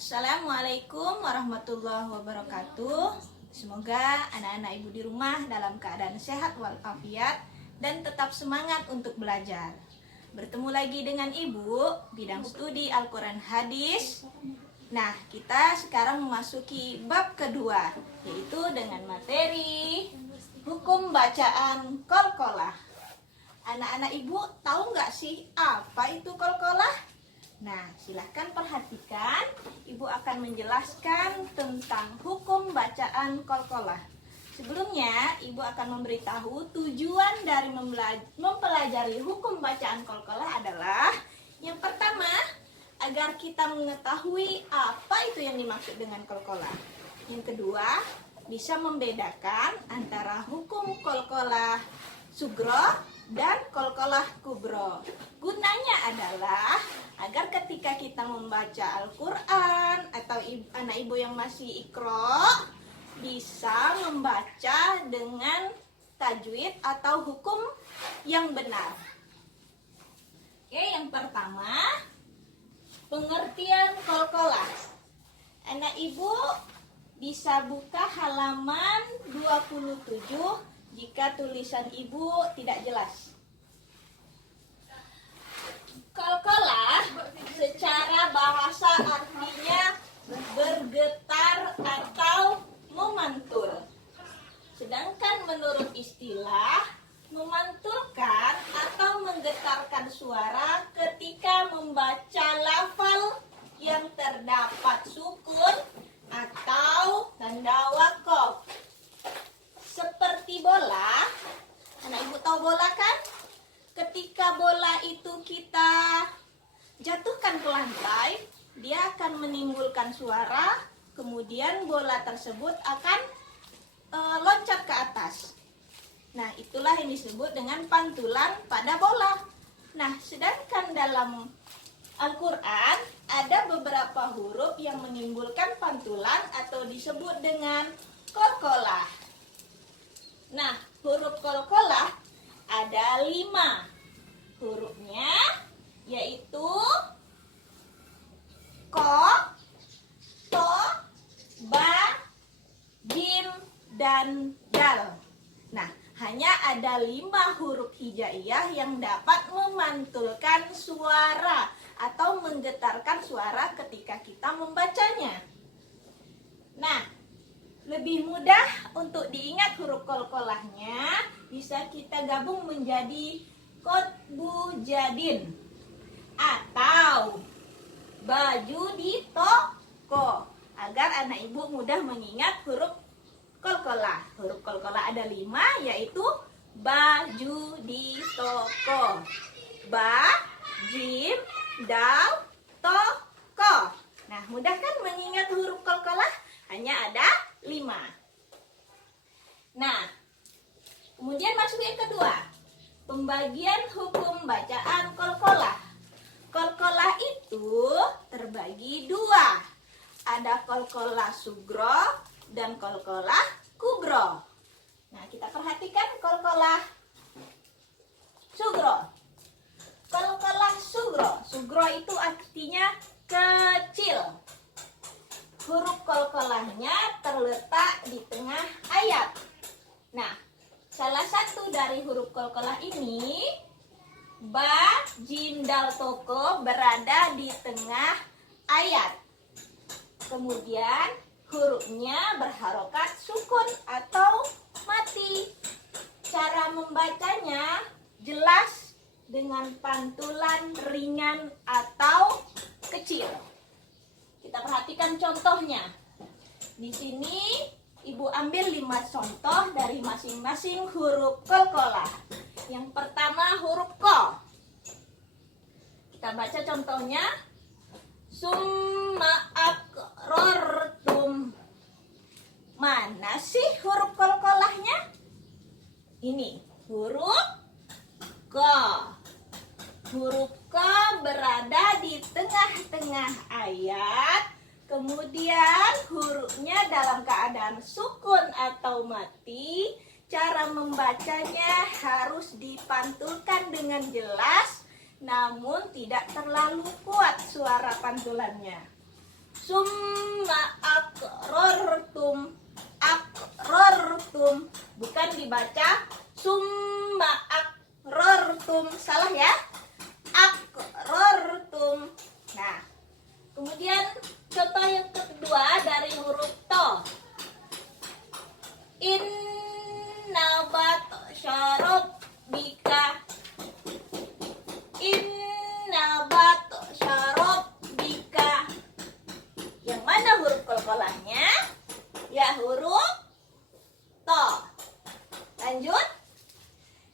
Assalamualaikum warahmatullahi wabarakatuh. Semoga anak-anak ibu di rumah dalam keadaan sehat walafiat dan tetap semangat untuk belajar. Bertemu lagi dengan ibu bidang studi Al-Quran Hadis. Nah, kita sekarang memasuki bab kedua, yaitu dengan materi hukum bacaan qalqalah. Anak-anak ibu tahu nggak sih apa itu qalqalah? Nah, silahkan perhatikan, ibu akan menjelaskan tentang hukum bacaan qalqalah. Sebelumnya, ibu akan memberitahu tujuan dari mempelajari hukum bacaan qalqalah adalah yang pertama, agar kita mengetahui apa itu yang dimaksud dengan qalqalah. Yang kedua, bisa membedakan antara hukum qalqalah sugro dan qalqalah kubro. Gunanya adalah agar ketika kita membaca Al-Quran atau anak ibu yang masih iqra bisa membaca dengan tajwid atau hukum yang benar. Oke, yang pertama, pengertian qalqalah. Anak ibu bisa buka halaman 27 jika tulisan ibu tidak jelas. Qalqalah secara bahasa artinya bergetar atau memantul. Sedangkan menurut istilah, memantulkan atau menggetarkan suara ketika membaca lafal yang terdapat sukun atau tanda waqaf. Seperti bola, anak ibu tahu bola kan? Ketika bola itu kita jatuhkan ke lantai, dia akan menimbulkan suara, kemudian bola tersebut akan loncat ke atas. Nah, itulah yang disebut dengan pantulan pada bola. Nah, sedangkan dalam Al-Quran ada beberapa huruf yang menimbulkan pantulan atau disebut dengan qalqalah. Nah, huruf qalqalah ada 5 hurufnya, yaitu ko, to, ba, jim, dan dal. Nah, hanya ada 5 huruf hijaiyah yang dapat memantulkan suara atau menggetarkan suara ketika kita membacanya. Nah, lebih mudah untuk diingat huruf qalqalahnya, bisa kita gabung menjadi qutbu jadin atau baju di toko, agar anak ibu mudah mengingat huruf qalqalah. Huruf qalqalah ada 5, yaitu baju di toko, ba, jim, dal, toko. Nah, mudah kan mengingat huruf qalqalah? Hanya ada 5. Nah, kemudian masuk yang kedua, pembagian hukum bacaan qalqalah. Qalqalah itu terbagi 2. Ada qalqalah sugro dan qalqalah kubro. Nah, kita perhatikan qalqalah sugro. Qalqalah sugro. Sugro itu artinya kecil. Huruf qalqalahnya terletak di tengah ayat. Nah, salah satu dari huruf qalqalah ini, ba, jim, dal, toko, berada di tengah ayat. Kemudian hurufnya berharokat sukun atau mati. Cara membacanya jelas dengan pantulan ringan atau kecil. Kita perhatikan contohnya. Di sini ibu ambil 5 contoh dari masing-masing huruf qalqalah. Yang pertama huruf ko. Kita baca contohnya. Summa aqrartum. Mana sih huruf qalqalahnya? Ini huruf ko. Huruf ko berada di tengah-tengah ayat. Kemudian hurufnya dalam keadaan sukun atau mati. Cara membacanya harus dipantulkan dengan jelas, namun tidak terlalu kuat suara pantulannya. summa aqrartum. Aqrartum, bukan dibaca summa aqrartum, salah ya. Aqrartum. Nah, kemudian contoh yang kedua dari huruf to. Inna batsya rabbika. Inna batsya rabbika. Yang mana huruf qalqalahnya? Ya, huruf to. Lanjut.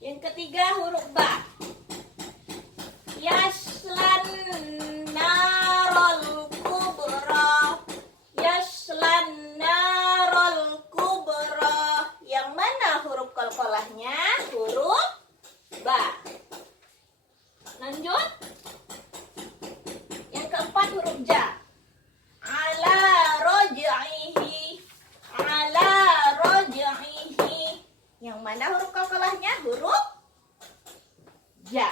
Yang ketiga huruf ba. Yaslan narol kubra. Yaslan narol kubra. Yang mana huruf qalqalahnya? Huruf ba. Lanjut. Yang keempat huruf ja. Ala roj'ihi. Ala roj'ihi. Yang mana huruf qalqalahnya? Huruf ja.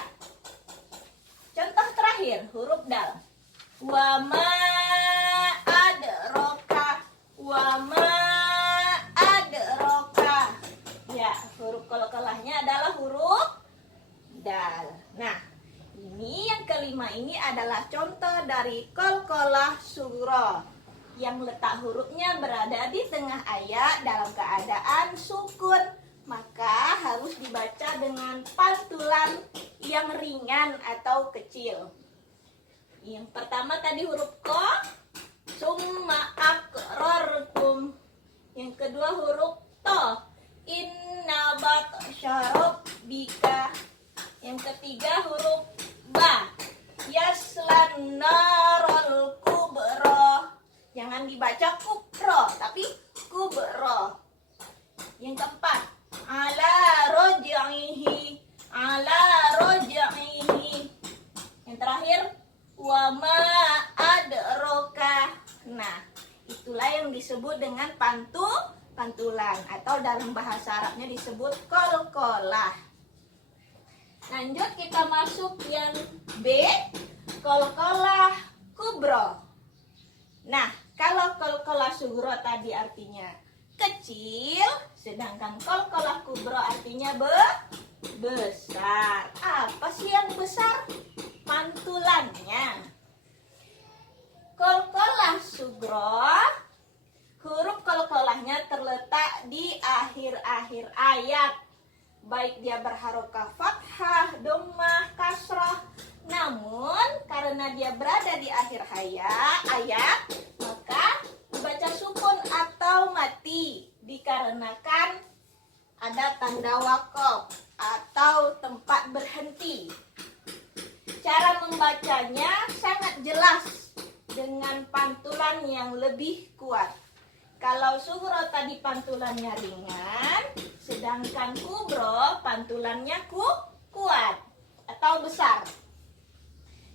Contoh terakhir, huruf dal. Wa ma adraka. Wa ma adraka. Ya, huruf qalqalahnya adalah huruf dal. Nah, ini yang kelima ini adalah contoh dari qalqalah sughra yang letak hurufnya berada di tengah ayat dalam keadaan sukun, maka harus dibaca dengan pantulan yang ringan atau kecil. Yang pertama tadi huruf ko, summa aqrartum. Yang kedua huruf to, inna batsya rabbika. Yang ketiga huruf ba, yaslan narol kubra. Jangan dibaca kubro, tapi kubro. Yang keempat, ala roj'ihi. Ala roj'ihi. Yang terakhir, wa ma adraka. Nah, itulah yang disebut dengan pantulan atau dalam bahasa Arabnya disebut qalqalah. Lanjut kita masuk yang B, qalqalah kubro. Nah, kalau qalqalah sughra tadi artinya kecil, sedangkan qalqalah kubro artinya besar. Apa sih yang besar? Pantulannya. Qalqalah sughra, huruf qalqalahnya terletak di akhir-akhir ayat. Baik dia berharokah fathah, dhammah, kasrah. Namun karena dia berada di akhir ayat, maka dibaca sukun atau mati. Dikarenakan ada tanda waqaf atau tempat berhenti. Cara membacanya sangat jelas dengan pantulan yang lebih kuat. Kalau sughra tadi pantulannya ringan, sedangkan kubro pantulannya kuat atau besar.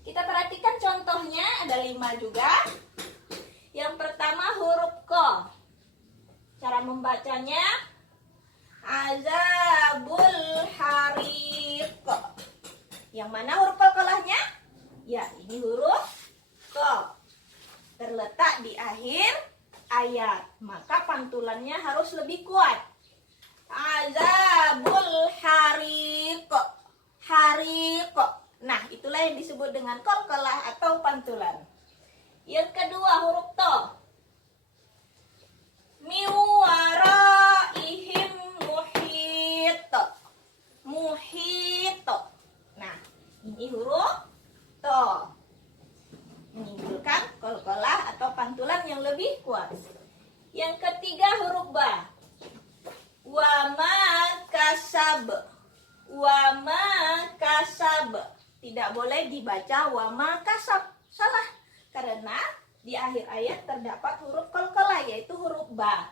Kita perhatikan contohnya, ada 5 juga. Yang pertama huruf ko. Cara membacanya azabul hariq. Yang mana huruf qalqalahnya? Ya, ini huruf ko. Terletak di akhir ayat, maka pantulannya harus lebih kuat. Azabul hariq. Hariq. Nah, itulah yang disebut dengan qalqalah atau pantulan. Yang kedua huruf to. Miwaraihim muhit. Muhit. Nah, ini huruf to. Menimbulkan qalqalah atau pantulan yang lebih kuat. Yang ketiga huruf ba. Wa ma kasab. Wa ma kasab. Tidak boleh dibaca wa ma kasab. Salah. Karena di akhir ayat terdapat huruf qalqalah yaitu huruf ba.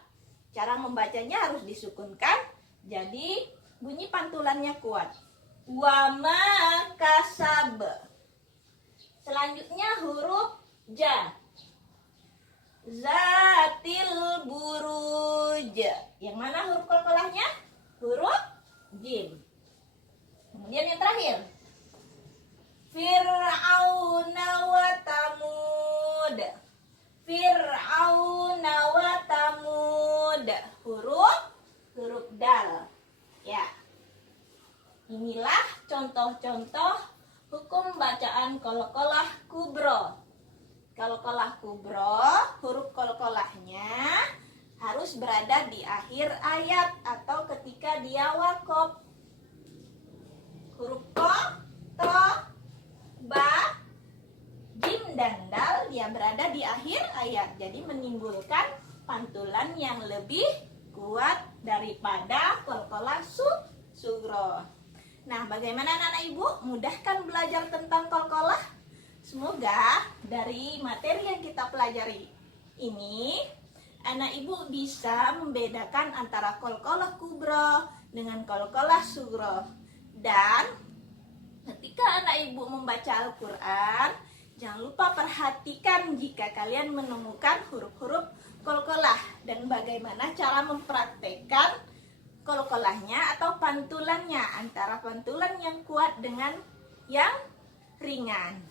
Cara membacanya harus disukunkan. Jadi bunyi pantulannya kuat. Wa ma kasab. Selanjutnya huruf ja. Zatil buruj. Yang mana huruf qalqalahnya? Huruf jim. Kemudian yang terakhir, Fir'auna wa Tamud. Fir'auna wa Thamud. Huruf dal. Ya. Inilah contoh-contoh hukum bacaan qalqalah kubro. Qalqalah kubro, huruf qalqalahnya harus berada di akhir ayat atau ketika dia wakof. Huruf ko, to, ba, jim, dan dal dia berada di akhir ayat. Jadi menimbulkan pantulan yang lebih kuat daripada qalqalah sugro. Nah, bagaimana anak-anak ibu? Mudahkan belajar tentang qalqalah? Semoga dari materi yang kita pelajari ini, anak ibu bisa membedakan antara qalqalah kubro dengan qalqalah sugro. Dan ketika anak ibu membaca Al-Quran, jangan lupa perhatikan jika kalian menemukan huruf-huruf qalqalah dan bagaimana cara mempraktekkan qalqalahnya atau pantulannya, antara pantulan yang kuat dengan yang ringan.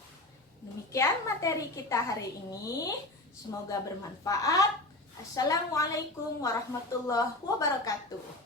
Demikian materi kita hari ini. Semoga bermanfaat. Assalamualaikum warahmatullahi wabarakatuh.